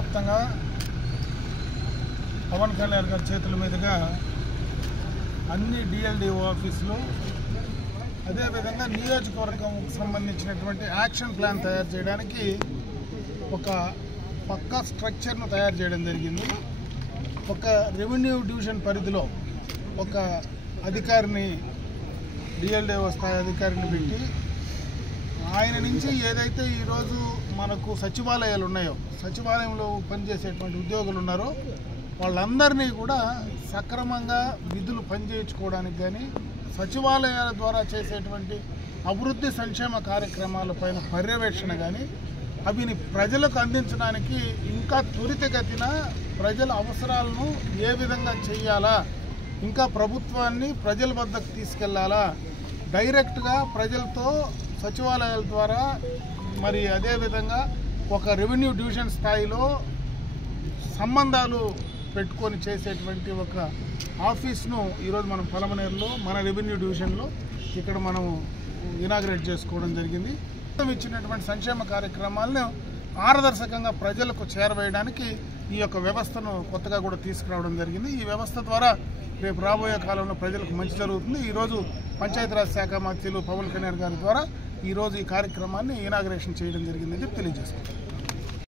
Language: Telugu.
వ్యాప్తంగా పవన్ కళ్యాణ్ గారి చేతుల మీదుగా అన్ని డిఎల్డిఓ ఆఫీసులు అదేవిధంగా నియోజకవర్గంకు సంబంధించినటువంటి యాక్షన్ ప్లాన్ తయారు చేయడానికి ఒక పక్కా స్ట్రక్చర్ను తయారు చేయడం జరిగింది. ఒక రెవెన్యూ డివిజన్ పరిధిలో ఒక అధికారిని డిఎల్డిఓ స్థాయి అధికారిని పెట్టి ఆయన నుంచి ఏదైతే ఈరోజు మనకు సచివాలయాలు ఉన్నాయో సచివాలయంలో పనిచేసేటువంటి ఉద్యోగులు ఉన్నారో వాళ్ళందరినీ కూడా సక్రమంగా విధులు పనిచేయించుకోవడానికి కానీ సచివాలయాల ద్వారా చేసేటువంటి అభివృద్ధి సంక్షేమ కార్యక్రమాలపైన పర్యవేక్షణ కానీ అవిని ప్రజలకు అందించడానికి ఇంకా త్వరితగతిన ప్రజల అవసరాలను ఏ విధంగా చేయాలా, ఇంకా ప్రభుత్వాన్ని ప్రజల వద్దకు తీసుకెళ్లాలా, డైరెక్ట్గా ప్రజలతో సచివాలయాల ద్వారా మరి అదేవిధంగా ఒక రెవెన్యూ డివిజన్ స్థాయిలో సంబంధాలు పెట్టుకొని చేసేటువంటి ఒక ఆఫీస్ను ఈరోజు మనం పలమనేరులో మన రెవెన్యూ డివిజన్లో ఇక్కడ మనం ఇనాగ్రేట్ చేసుకోవడం జరిగింది. ఇచ్చినటువంటి సంక్షేమ కార్యక్రమాలను పారదర్శకంగా ప్రజలకు చేరవేయడానికి ఈ యొక్క వ్యవస్థను కొత్తగా కూడా తీసుకురావడం జరిగింది. ఈ వ్యవస్థ ద్వారా రేపు రాబోయే కాలంలో ప్రజలకు మంచి జరుగుతుంది. ఈరోజు పంచాయతీరాజ్ శాఖ మంత్రులు పవన్ కళ్యాణ్ గారి ద్వారా ఈరోజు ఈ కార్యక్రమాన్ని ఇనాగ్రేషన్ చేయడం జరిగిందని తెలియజేస్తున్నారు.